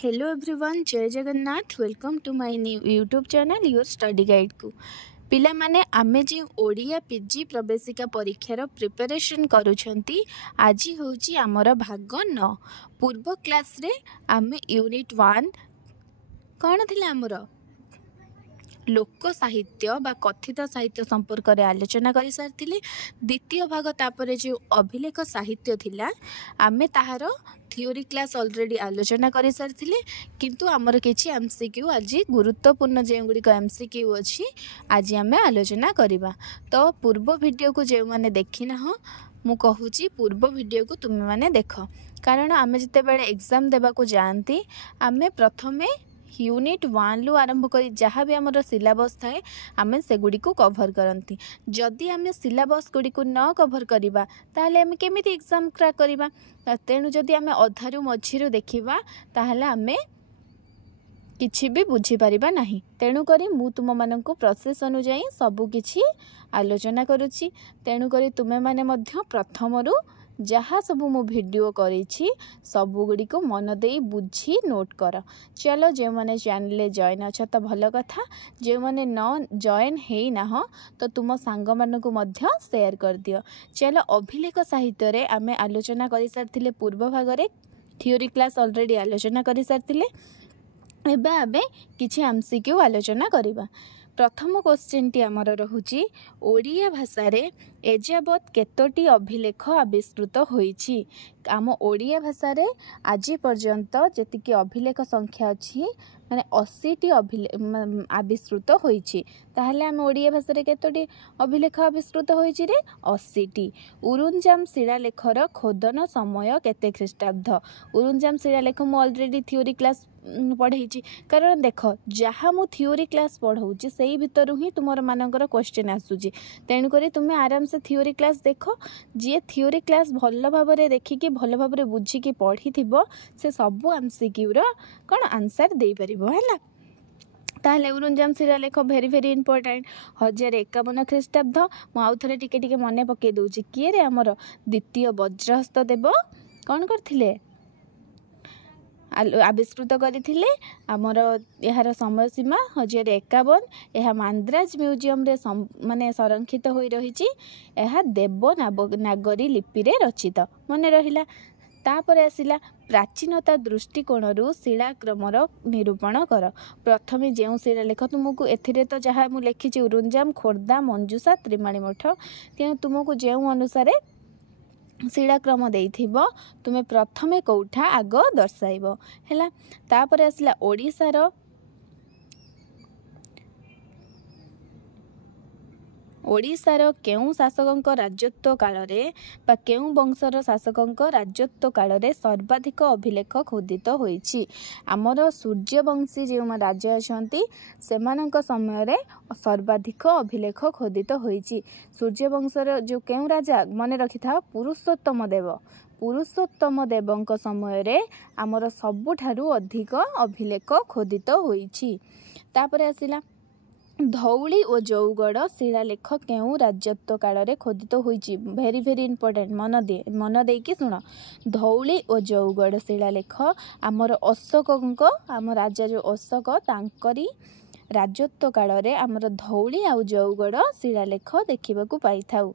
Hello everyone, जय Jagannath. Welcome to my new YouTube channel your study guide को। पिला माने आमे जे ओडिया पीजी प्रवेशिका परीक्षार प्रिपरेशन करूछंती आज होची आमर भाग 9। पूर्व क्लास रे आमे यूनिट 1 कौन थिले आमर लोक साहित्य बा कथित साहित्य संपर्क में आलोचना कर सारी। द्वितीय भाग तापर जो अभिलेख साहित्य थिला आमे ताहार थियोरी क्लास ऑलरेडी आलोचना कर सारी। किंतु आमर किछि एमसीक्यू आज गुरुत्वपूर्ण जो गुड़िक एमसीक्यू अच्छी आज आमे आलोचना करवा। तो पूर्व वीडियो को जो मैंने देखी ना मु कहूची पूर्व वीडियो को तुम्हें मैंने देख, कारण आमे जिते बेले एग्जाम देवा को जानती आमे प्रथमे यूनिट 1 लु आरंभ कर जहाँ भी आमर सिलेबस थाए आमे से गुड़ी को कभर करती। जदि आमे सिलेबस गुड़ी को न कभर करिबा ताहले आमे केमिति एग्जाम क्रैक करिबा। तेणु जदि आमे अधारु मझिरु देखिबा ताहले आमे किछि भी बुझी परिबा नाही। तेणु करी मु तुम माननको प्रोसेस अनुଯାयी सबु किछि आलोचना करूछि। तेणु करी तुमे माने मध्य प्रथमरु जहाँ सब मु वीडियो करी सबु गुड़ी को मन दे बुझी नोट कर। चलो जो मैंने चैनल जॉइन अच्छा तो भल कथा, जो मैंने न जॉइन है ना तो तुम सांग मानक शेयर कर दियो। चलो अभिलेख साहित्य रे आमे आलोचना कर सारी। पूर्व भाग रे थियोरी क्लास ऑलरेडी आलोचना कर सारी। एबे आबे किछि एमसीक्यू आलोचना करिबा। प्रथम क्वेश्चन टी आमर रहुची ओडिया भाषा रे एजावत केतोटी अभिलेख आविष्कृत होईची। आम ओडिया भाषा रे आज पर्यंत जेतिकी अभिलेख संख्या अच्छी माने 80टी आविष्कृत होईची। ताहले आम ओडिया भाषा रे केतोटी अभिलेख आविष्कृत होईची रे 80टी। उरुंजाम शिलालेखर खोदन समय केते ख्रीष्टाब्द। उरुंजाम शिलालेख मु ऑलरेडी थियोरी क्लास पढ़ेची, कारण देख जहाँ मु थियोरी क्लास पढ़ाऊँ से भितर ही तुमर मानकर क्वेश्चन आसूची। तेणुक तुम्हें आराम से थियोरी क्लास देख, जी थियोरी क्लास भल भाव देखिकी भल भाव बुझिकी पढ़ी से सबू एमसीक्यू रो कौन आंसर दे परिबो हैला। ताहले उरुंजाम शिलालेख भेरी भेरी इंपोर्टेंट 1051 ख्रीष्टाब्द। मु आउ थरे टिके टिके मने पके दउची किए रे हमर द्वितीय वज्रहस्त देव कौन करथिले आविष्कृत करथिले। आमर यार समय सीमा 1051। यह मांद्राज म्यूजियम रे माने संरक्षित होई रहिची। यह देवनागरी लिपि रे रचित मन रहिला। तापरे आसिला प्राचीनता दृष्टिकोण शिलाक्रमर निरूपण कर। प्रथमे जो शिलालेख तुमको एथिरे तो जहाँ मु लिखी उरुंजाम खोर्धा मंजूषा त्रिमाणी मठ, तेणु तुमको जो अनुसार शिलाक्रम देइथिबो तुमे प्रथमे कौठा आग दर्शाइबो हैला। तापर आसला ओडिशार केउ शासकंक राजत्व काल रे बा केउ वंशर शासकंक राजत्व काल रे सर्वाधिक अभिलेख खोदित होईची। आमर सूर्यवंशी जो राजा अछंती सेमानंक समय रे सर्वाधिक अभिलेख खोदित होईची। सूर्यवंशर जो केउ राजा मन रखि था पुरुषोत्तम देव। पुरुषोत्तम देवंक समय रे आमर सबुठारु अधिक अभिलेख खोदित होईची। तापर आसिला धौली और जौगढ़ शिलालेख केउ राजत्व काल रे खोदित होईची। भेरी भेरी इंपोर्टेंट मन दे कि सुन। धौली और जौगढ़ शिलालेख आमर अशोकंक आम राजा जो अशोक तांकरी राजत्व काल रे आमर धौली आउ जौगढ़ शिलालेख देखा पाई थाउ।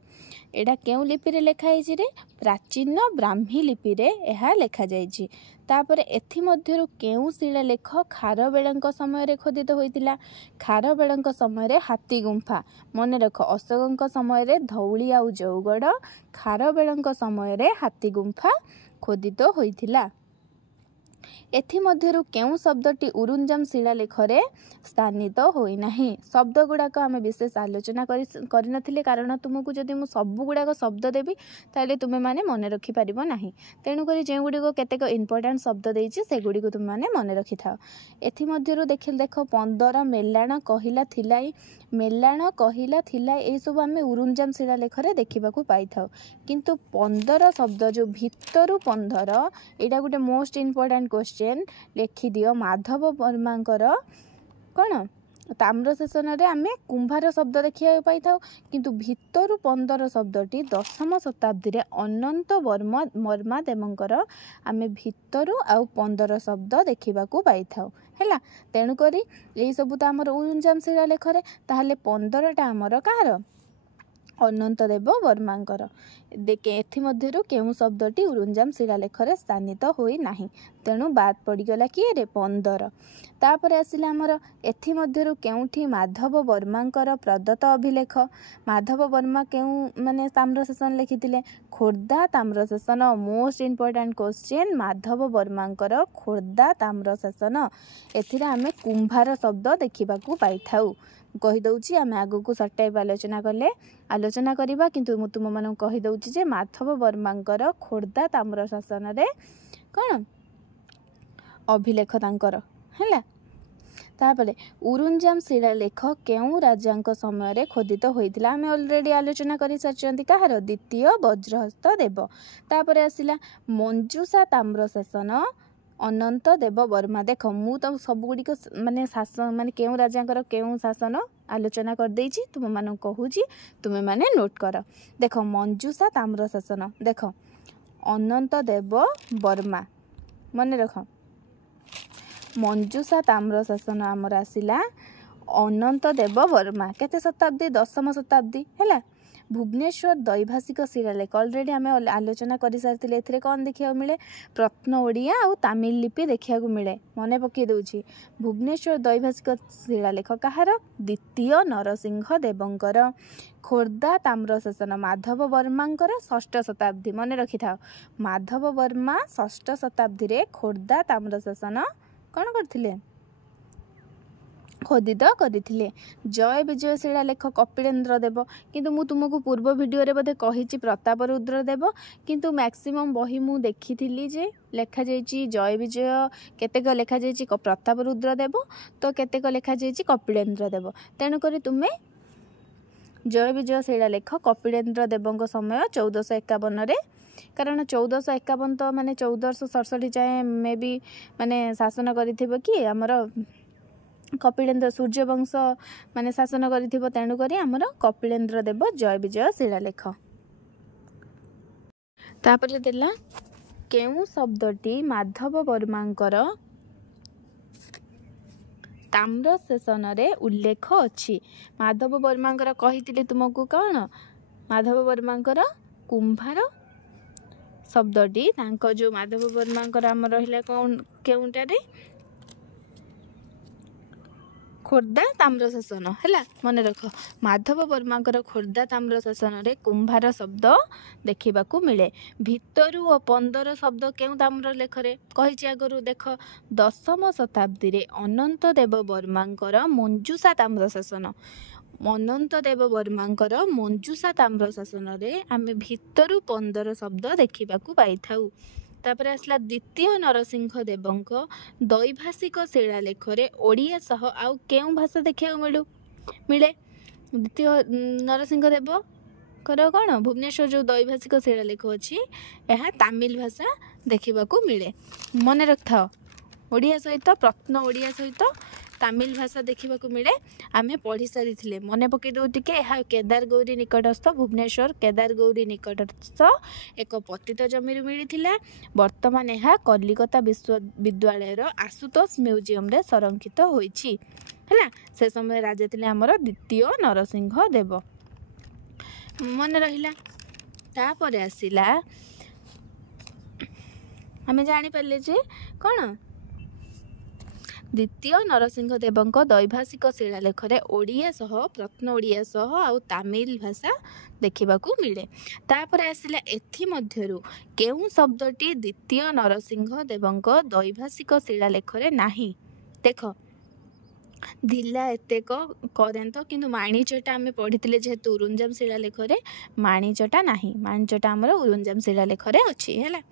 एडा केउ लिपि रे लेखा होईची रे प्राचीन ब्राह्मी लिपि रे एहा लेखा जाईची। तापर एथि मध्यरु केउ शिलालेख खारवेलंक समय रे खोदित होईतिला। खारवेलंक समय रे हाथी गुंफा मन रख। अशोकंक समय रे धौली आउ जौगढ़, खारवेलंक समय रे हाथी गुंफा खोदित होईतिला। एथि मध्यरु केउ शब्दटी उरुंजाम शिलालेख रे स्थानित होई नाही। शब्द गुड़ाक आम विशेष आलोचना करनथिले, कारण तुमको जदि मु सब गुड़ाक शब्द देबी ताले तुमे माने मन रखि परिबो नाही। तेणु करी जे गुडी को केतेक इंपोर्टेंट शब्द देइछि से गुडी को तुम माने मन रखि थाओ। एथि मध्यरु देख 15 मेलाण कहिला थिलाई। मेलाण कहिला थिलाई ए सब आम उरुंजाम शिलालेख रे देखिबा को पाई थाओ। किंतु 15 शब्द जो भितरु 15 एटा गुटे मोस्ट इंपोर्टेंट क्वेश्चन लिखि दियो। माधव वर्मांकर कौन ताम्रशासन रे आमे कुंभार शब्द देखा पाई था किंतु भितरु 15 शब्दटी 10वीं शताब्दी रे अनंत वर्मा देवंकर आमे भितरु आउ 15 शब्द देखा पाई था है। तेणुक यही सब तो आमर उरुंजाम शिलालेख रे ताहले 15टा आमर कहार अनंत देव वर्मांकर देखे एथिमध्यरु केउ शब्दटी उरुंजाम शिलालेख रे स्थानित होई नाही तेणु बाद पड़गला किए रे 15। तापर आसिला आमर एथिमध्यरु केउठी माधव वर्मांकर प्रदत्त अभिलेख। माधव वर्मा केउ माने ताम्रशासन लिखिथिले खोर्धा ताम्रशासन। मोस्ट इंपोर्टेंट क्वेश्चन माधव वर्मांकर खोर्धा ताम्रशासन। एथिरे आमे कुंभार शब्द देखिबाकू पाइथाउ। कहीदे आम आग को सर्ट टाइप आलोचना करवा किंतु मु तुम मान कहीदे जे माधव वर्मांकर खोर्धा ताम्रशासन रे कौन अभिलेख तांकर है। तापरे उरुंजाम शिलालेख केउ राजांक समय रे खोदित होइतिला आमे ऑलरेडी आलोचना करि सारचंती कहार द्वितीय वज्रहस्त देव। तापरे आसिला मंजूषा ताम्रशासन अनंत देव वर्मा। देख मु तो सब गुड़िक माने शासन माने केउ राजांकर केउ शासन आलोचना कर देछि तुम मान कहूची तुमे माने नोट कर। देख मंजूषा ताम्रशासन देख अनंत देव वर्मा मन रख मंजूषा ताम्रशासन आमर आसिला अनंत देव वर्मा केते शताब्दी 10वीं शताब्दी है। भुवनेश्वर दैभाषिक शिलालेख ऑलरेडी आम आलोचना कर सारी ए कौन देखा मिले प्रत्न ओडिया और तमिल लिपि देखा मिले मन पकई दूची। भुवनेश्वर दैभाषिक शिलालेख कहार द्वितीय नरसिंह देवंकर। खोर्धा ताम्रशासन माधव वर्मांकर 6ठ शताब्दी मन रखि था माधव वर्मा 6ठ शताब्दी रे खोर्धा ताम्रशासन कौन करथिले खोदित करथिले। जय विजय शिलालेख कपिलेन्द्र देव किंतु मु तुमको पूर्व वीडियो रे बोधे कहिछि प्रताप रुद्र देव किंतु मैक्सिमम बही मु देखिथिली जे लेखा जाइछि जय विजय केतेक लेखा जाइछि प्रताप रुद्र देव तो केतेक लेखा जाइछि कपिलेन्द्र देव। तेणु करी तुमे जय विजय शिलालेख कपिलेन्द्र देवଙ୍କ समय 1451 रे कारण 1451 तो माने 1467 जाए मे भी माने शासन करिथिबो कि हमर कपिलेन्द्र सूर्यवंश माने शासन करिथिबो। तेणु करी हमर कपिलेन्द्र देव जय विजय शिलालेख। तापर देला केउ शब्दटी माधव वर्मांकर ताम्रशासन रे उल्लेख अछि। माधव वर्मांकर कहिथिले तुमको कौन माधव वर्मांकर कुंभार शब्दटी तांको जो माधव वर्मांकर आम रहिला कौन केउटा रे खोर्धा ताम्रशासन है मन रख। माधव वर्मांकर खोर्धा ताम्रशासन रे कुंभार शब्द देखा मिले। भितरु और 15 शब्द केउ ताम्र लेखरे कही आगरू देख 10वीं शताब्दी रे अनंत देव वर्मांकर मंजूषा ताम्रशासन। अनंत देव वर्मांकर मंजूषा ताम्रशासन रे आमे भितरु 15 शब्द देखा पाई थाउ। तापर आसला द्वितीय नरसिंह देवंक दैभाषिक शिलालेख रे ओडिया सह आउ केउ भाषा देखा मिले। द्वितीय नरसिंह देव कर कौन भुवनेश्वर जो दैभाषिक शिलालेख अच्छी यह तमिल भाषा देखा मिले मन रख था। ओडिया सहित प्रत्न ओडिया सहित तमिल भाषा देखा मिले आम पढ़ी सारी मन पकई दो टे केदार गौरी निकटस्थ भुवनेश्वर केदार गौरी निकटस्थ एक पतित जमी मिली बर्तमान यह कलिकता विश्वविद्यालय आशुतोष म्यूजियम रे संरक्षित होइछि है। से समय राजा थे आमर द्वितीय नरसिंह देव मन रहिला। तापर आसिला आम जापारे जे कौन द्वितीय नरसिंह देवंक दैभाषिक शिलालेख रे ओडिया सह प्रत्न ओडिया सह आउ तमिल भाषा देखा मिले। तापर आसिला एथि मध्यरु केउ शब्दटी द्वितीय नरसिंह देवंक दैभाषिक शिलालेख रे नाही। देख धिला एतेक करेंत किंतु माणिचटा आम पढ़ी जेहेतु उरुंजाम शिलालेख रे माणिचटा नाही माणिचटा आमर उरुंजाम शिलालेख रे अछि है।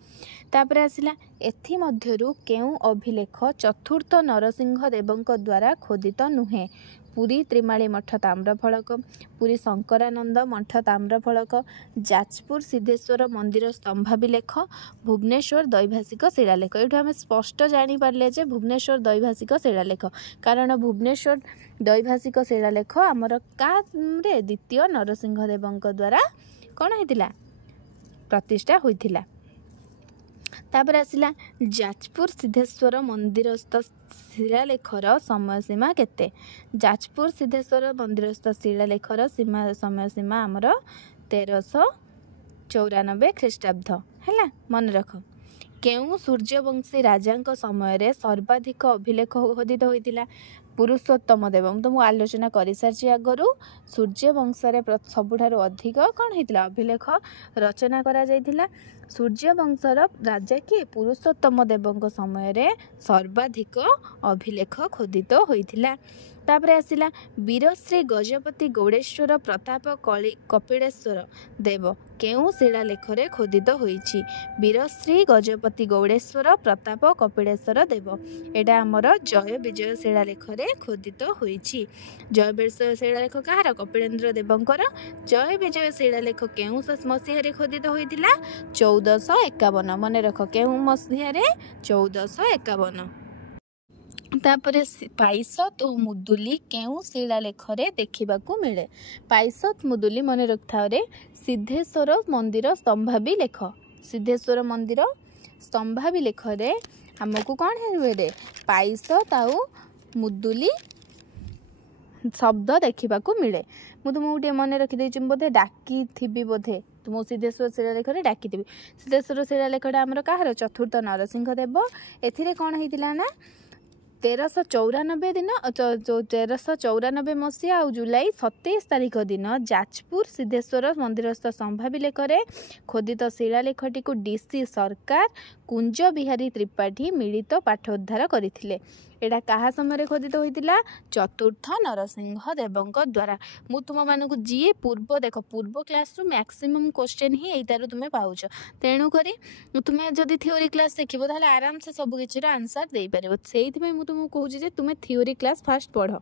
तापर आसिला एथि मध्यरु केउ अभिलेख चतुर्थ नरसिंह देवंक द्वारा खोदित नुहे। पुरी त्रिमाळी मठ ताम्रफलक, पुरी शंकरानंद मठ ताम्रफलक, जाजपुर सिद्धेश्वर मंदिर स्तंभाभिलेख, भुवनेश्वर दैभाषिक शिलालेख। ये आम स्पष्ट जानीपारे जे भुवनेश्वर दैभाषिक शिलालेख, कारण भुवनेश्वर दैभाषिक शिलालेख आमर का द्वितीय नरसिंह देवंक द्वारा कौन होता प्रतिष्ठा होता। तापर आसिला जाजपुर सिद्धेश्वर मंदिरस्थ शिलालेखर समय सीमा केते। जाजपुर सिद्धेश्वर मंदिरस्थ शिलालेखर समय सीमा आमर 1394 ख्रीष्टाब्द है। मन रख केउ सूर्यवंशी राजांक समय सर्वाधिक अभिलेख खोदित होता। पुरुषोत्तम देव तुमको आलोचना कर सारी आगु सूर्यवंशरे सबुठारु अधिक कौन होता अभिलेख रचना करा जायथिला। सूर्यवंशर राजा किए पुरुषोत्तम देवंक समय सर्वाधिक अभिलेख खोदित होता। तापर आसिला वीरश्री गजपति गौड़ेश्वर प्रताप कपिलेश्वर देव केउ शिलालेखरे खोदित होईछि। वीरश्री गजपति गौड़ेश्वर प्रताप कपिलेश्वर देव एटा आमर जय विजय शिलालेखरे खोदित होईछि। जय विजय शिलालेख कहार कपिलेन्द्र देवंकर। जय विजय शिलालेख केउ मसीह खोदित होइतिला 1451। मन रख केउ मसीह 1451। तापर पाइसत और मुदुली केउ शिलालेखरे देखिबाकू मिले। पाइसत मुदुली मन रखा सिद्धेश्वर मंदिर स्तंभाभिलेख। सिद्धेश्वर मंदिर स्तंभाभिलेखरे आमको कौन है पाइसत आउ मुदुली शब्द देखा मिले। मुझे गोटे मन रखी बोधे डाकी थी बोधे तुम सिद्धेश्वर शिलालेखरे डाकी थी। सिद्धेश्वर शिलालेखटा आमर कहार चतुर्थ नरसिंह देव। एथिरे कौन होता ना 1394 दिन 1394 मसीहा और जुलाई 27 तारीख दिन जाजपुर सिद्धेश्वर मंदिरस्थ स्तंभाभिलेखरे खोदित शिलालेखटी को डीसी सरकार कुंज बिहारी त्रिपाठी मिलित पाठोद्धार करथिले। एटा कहा समय खोदित होइतिला चतुर्थ नरसिंह देवंक द्वारा। मु तुम मानक जी पूर्व देख पूर्व क्लास रु मैक्सिमम क्वेश्चन ही एटारु तुमे पाउछ। तेणु करी तुमे जदि थ्योरी क्लास देखिबो ताले आराम से सब किछिर आंसर देई परिबो। सेहित में मु तुमको कहूची जे तुमे थ्योरी क्लास फास्ट पढ़ है।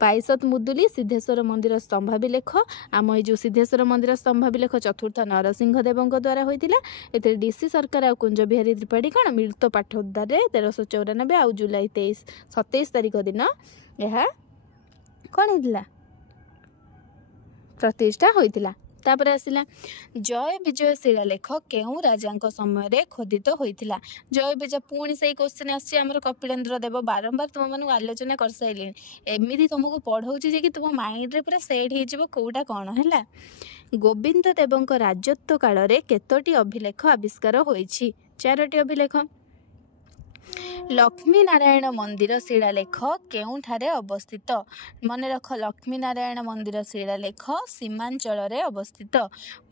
पाइसत मुदुली सिद्धेश्वर मंदिर स्तंभाभिलेख आम जो सिद्धेश्वर मंदिर स्तंभाभिलेख चतुर्थ नरसिंह देवंक द्वारा होइतिला। एते डीसी सरकार आ कुंज बिहारी त्रिपाठी कौन मिलित पाठोद्धार 1394 आ जुलाई 27 तारीख दिन यह कौन होता प्रतिष्ठा होइतिला। तापर आसिला जय विजय शिलालेख केउ राजांक समय खोदित होइतिला। जय विजय पुणी से क्वेश्चन आछि हमर कपिलेन्द्र देव बारंबार तुम मानू आलोचना कर साइलिन। एमिति तुमको पढ़ाउछि जे कि तुम माइंड रे पूरा सेट हो जिवो कोउटा कोन हैला। गोविंद देवंक राजत्व काल रे केतोटी अभिलेख आविष्कार होइछि 4टी अभिलेख। लक्ष्मी नारायण मंदिर शिलालेख केउठारे अवस्थित। मन रख लक्ष्मी नारायण मंदिर शिलालेख सीमांचल रे अवस्थित।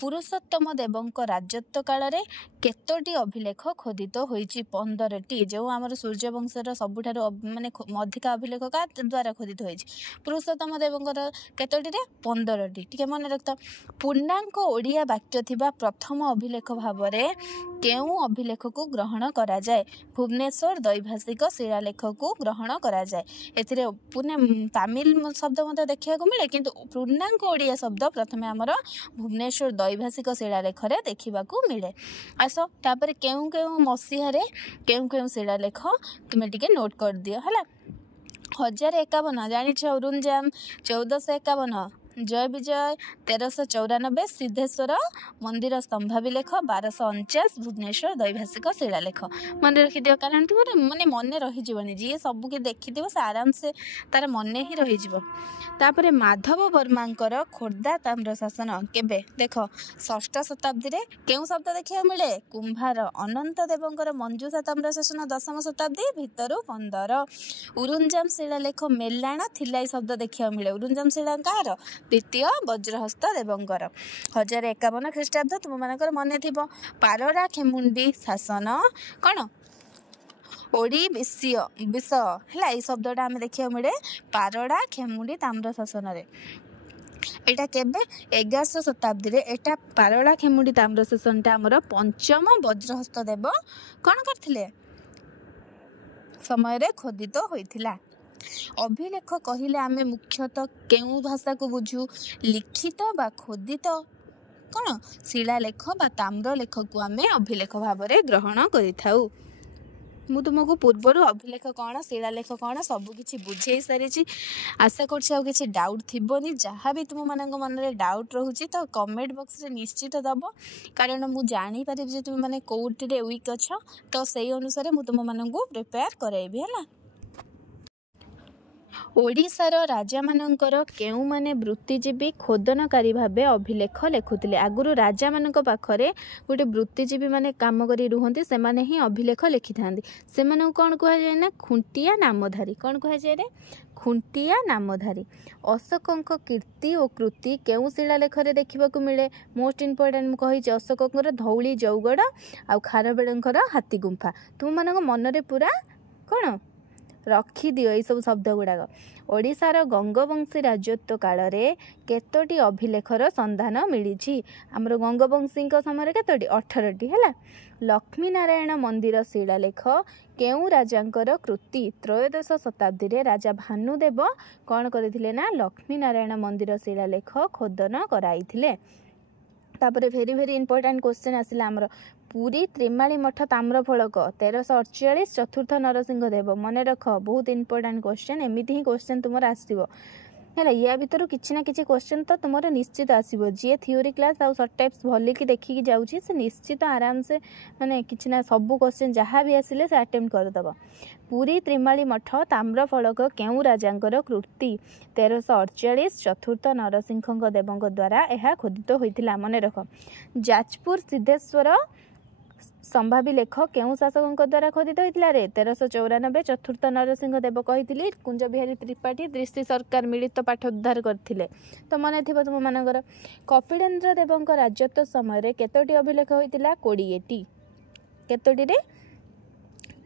पुरुषोत्तम देवंक राजत्व काल रे केतोटी अभिलेख खोदित होइछि 15टी। जो आमर सूर्यवंशर सबुठारु माने अधिक अभिलेख का द्वारा खोदित होइछि। पुरुषोत्तम देवंकर केतोटी रे 15टी। ठीक मन रखता। पूर्णांक ओडिया वाक्य थिबा प्रथम अभिलेख भाबरे केउ अभिलेख को ग्रहण करा जाए। भुवनेश्वर दैभाषिक शिलालेख को ग्रहण करा जाए। एथिरे पुणे तमिल शब्द मत देखा मिले किंतु पूर्णांक ओडिया शब्द प्रथमे आमर भुवनेश्वर दैभाषिक शिलालेख रे देखा मिले। आस तापर केउ केउ मसीह केउ केउ शिलालेख तुम टिके नोट कर दियो है। 1051 जानी अरुणजाम 1451 जय विजय 1394 सिद्धेश्वर मंदिर स्तंभाभिलेख 1249 भुवनेश्वर दैभाषिक शिलालेख। मन रखी दियो कारण तुम माने मन रही जीवनी जी सब के देखि दियो से आराम से तार मन ही रही जीवो। तापरे माधव वर्मांकर खोर्धा ताम्र शासन केबे देख 6ठ शताब्दी रे केउ शब्द देखिया मिले कुंभार अनंत देवंकर मंजूषा ताम्र शासन 10म शताब्दी भितरु 15। उरुंजाम शिलालेख मेलाण थिलाई शब्द देखिया मिले। उरुंजाम शिला कार द्वितीय वज्रहस्त देवंकर 1051 ख्रीष्टाब्द तुम मानकर मन थिबो। पारड़ा खेमुंडी शासन कौन ओडी विषय है। शब्दटा आम देखा मिले पारड़ा खेमुंडी ताम्र शासन रे। एटा केबे 1100 शताब्दी रे एटा पारला खेमुडी ताम्र सेशनटा हमर पंचम वज्रहस्त देव कौन करथिले समय रे खोदित होइथिला। अभिलेख कहिले आमे मुख्यतः केउ भाषा को बुझू लिखित बा खोदित कौन शिलालेख बा ताम्रलेख को आमे अभिलेख भाव में ग्रहण करिथाउ। मु तुमको पूर्वर अभिलेख कौन शिलालेख कौन सबकि बुझे सारी आशा कर डाउट थी जहाँ भी तुम मान मन में डाउट रोचे तो कमेंट बॉक्स रे निश्चित दब कारण मु जानी पारि तुम मैंने कौटे वीक अच्छ तो सही अनुसार मु तुम मान प्रिपेयर कराइबी है। ओडिशार राजा मानकर केउ माने वृत्तिजीवी खोदनकारी भावे अभिलेख लेखुतिले। आगुरु राजा मानक पाखरे गोटे वृत्तिजीवी माने काम करी रुहंती से माने ही अभिलेख लिखि थांती। से माने कोन कहै जाय ना खुंटिया नामधारी कोन कहै जाय रे खुंटिया नामधारी। अशोकଙ୍କ कीर्ति और कृति केउ शिलालेख रे देखिबाकू मिले मोस्ट इंपोर्टेंट मु कहि जे अशोकଙ୍କର धौली जौगड़ आ खारबेलଙ୍କର हाथी गुंफा तुम मानक मन रे पूरा कोन रखी दियो ये सब शब्द गुड़ाक। ओडिशार गंगवंशी राजत्व काल रे केतोटी अभिलेखर संधान मिली आमर गंगवंशी समय केतोटी 18टी है। लक्ष्मी नारायण मंदिर शिलालेख केउ राजांकर कृति त्रयोदश शताब्दी रे राजा भानुदेव कौन करथिले ना लक्ष्मी नारायण मंदिर शिलालेख खोदन कराइथिले। तापर भेरी भेरी इंपोर्टेंट क्वेश्चन आसिला आमर पुरी त्रिमाली मठ ताम्रफलक 1348 चतुर्थ नरसिंह देव मन रख बहुत इंपोर्टेंट क्वेश्चन एमती ही क्वेश्चन तुम आसो है। या भितर किसी ना किसी क्वेश्चन तो तुम निश्चित आसो जी थ्योरी क्लास आउ सर्ट टाइप्स भलिकी देखिकी जाऊँगी से निश्चित आराम से माने किसी ना सब क्वेश्चन जहाँ भी आसिले से अटेम्प्ट करदब। पुरी त्रिमाली मठ ताम्रफलक केउ राजांकर कृति 1348 चतुर्थ नरसिंह देव द्वारा यह खोदित होइथिला मन रख। जाजपुर सिद्धेश्वर संभावी लेख केउ शासकों द्वारा खोदित होइथिला रे 1394 चतुर्थ नरसिंह देव कहिथिले कुंज बिहारी त्रिपाठी दृष्टि सरकार मिलित पाठ उद्धार करथिले तो मन थिबो तुम मानकर। कपिलेन्द्र देवଙ୍କ राजत्व समय रे केतोटी अभिलेख होइथिला 20टी केतोटी रे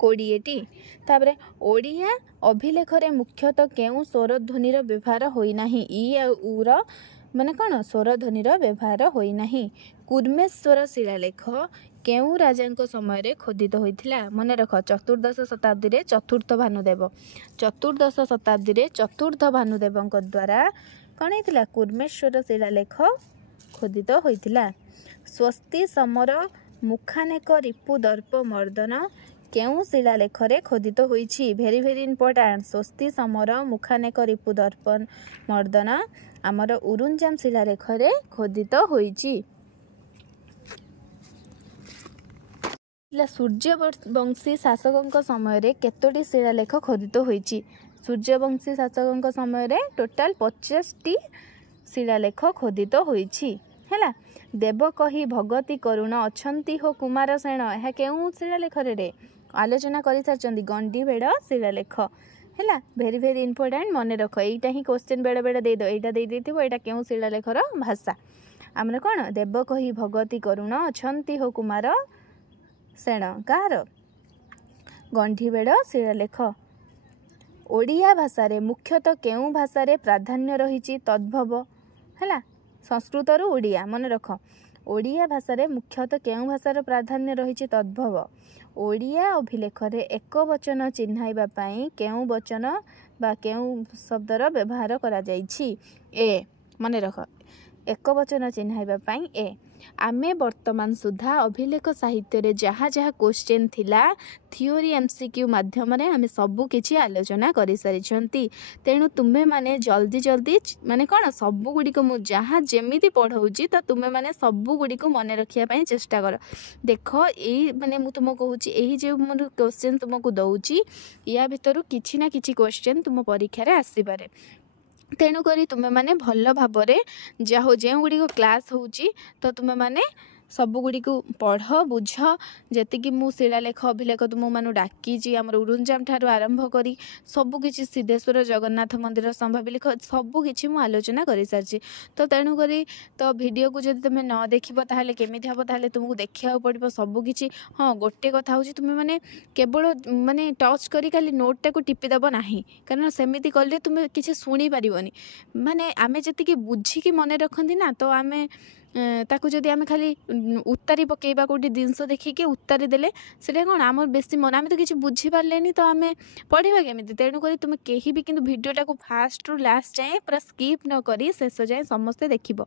20टी। तापरे ओडिया अभिलेख रे मुख्यतः केउ स्वर ध्वनिर व्यवहार होई नाही ई उ र माने कौन स्वर ध्वनिर व्यवहार होई नाही। कुर्मेश्वर शिलालेख केउ राजांको समय रे खोदित होइथिला मन रख चतुर्दश शताब्दी रे चतुर्थ भानुदेव चतुर्दश शताब्दी रे चतुर्थ भानुदेवଙ୍କ द्वारा कौन होइथिला कुर्मेश्वर शिलालेख खोदित होइथिला। स्वस्ति समर मुखानेक रिपु दर्प मर्दन केउ शिलालेख रे खोदित होइछि भेरी भेरी इंपोर्टेंट। स्वस्ति समर मुखानेक रिपु दर्प मर्दन आमर उरुंजाम शिलालेख रे खोदित होइछि। सूर्यवंशी शासकों समय रे केतोटी शिलालेख खोदित होइछि। सूर्यवंशी शासकों समय रे टोटाल 50टी शिलालेख खोदित होइछि हैला। देव कही भगति करुण अछंती हो कुमार सेन यह केउ शिलालेख रे आलोचना करि सारचंदी गंडीभेड़ शिलालेख हैला। भेरी भेरी इंपोर्टेंट मन रख एटा ही क्वेश्चन बेड़े बेड़े दे दो एटा दे देथिबो एटा केउ शिलालेखर भाषा आमर कोन देव कही भगति करुण अछंती हो कुमार सेण कहार गंडीभेड़ शिलालेख। ओडिया भाषा रे मुख्यतः केउ भाषा रे प्राधान्य रहिछि तद्भव हैला संस्कृत रु ओडिया मन रख। ओडिया भाषा रे मुख्यतः केउ भाषार प्राधान्य रहिछि तद्भव। ओडिया अभिलेख रे एक वचन चिन्हाइबा पई केउ वचन बा केउ शब्दर व्यवहार करा जाइछि ए मन रख एक वचन चिन्हाइबा पई ए। आमे वर्तमान सुधा अभिलेख साहित्य रे जहाँ जहाँ क्वेश्चन थिला थ्योरी एमसीक्यू माध्यम रे आमे सबु किछि आलोचना करि सारिछंती तेणु तुम्हे माने जल्दी जल्दी माने कोन सबु गुडी को मु जहाँ जेमिति पढौची तो तुम्हे माने सबु गुडी को मने रखिया पई चेष्टा कर। देखो एई माने मु तुमको कहूची एही जे मु क्वेश्चन तुमको दउची या भितरु किछि ना किछि क्वेश्चन तुम परीक्षा रे आसी पारे तेणुक तुम्हें माने भल भाव में जाओ जो गुड़ी क्लास होची तो तुम्हें माने सबुगुड़ी पढ़ बुझ जी मु शिलालेख अभिलेख तुम डाकी आम उरुंजाम ठारू आरंभ करी सबकि सिद्धेश्वर जगन्नाथ मंदिर संभाविलेख सबकि मु आलोचना कर सारी। तो तेणुक तो वीडियो को जब तुम न देख केमी हम ताल तुमको देखा पड़ो सबकि। हाँ गोटे कथा हूँ तुम मैंने केवल माने टच करी खाली नोटा को टिपिदेव ना कारण सेमती कले तुम किसी शुणी पारनि माने आमे जी बुझिकी मन रखती ना तो आमे ताकू जदि आमे खाली उतारी पकेबा गोटे जिनस देखिए उतारी देले से कौन आम बेसी मन आम तो किसी बुझीपारे तो आम पढ़ा केमी। तेणुक तुम कहीं भी किंतु वीडियोटा को फास्ट रु लास्ट जाए पूरा स्किप न करी शेष जाए समस्ते देखिबो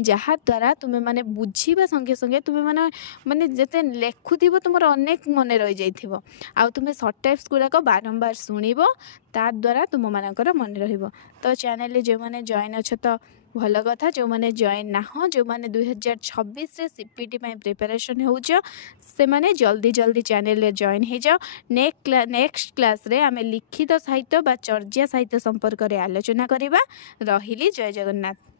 जहाँद्वारा तुम्हें माने बुझीबा संगे संगे तुम्हें माने माने जते लेखुथिबो तुमर अनेक मन रही जाइथिबो आ तुम्हें सर्ट टाइप्स गुड़ाक बारंबार शुणिबो ता द्वारा तुम मानकर मन रहिबो। तो चैनल जो मैंने जॉइन अच्छा तो भल कथा जो मैंने जॉइन ना जो मैंने 2026 रे सीपीटी प्रिपरेशन हो से माने जल्दी जल्दी चैनल जॉइन हो जाओ। नेक्स्ट क्लास रे आमे लिखित साहित्य बा चर्या साहित्य संपर्क रे आलोचना करिबा। रहिली जय जगन्नाथ।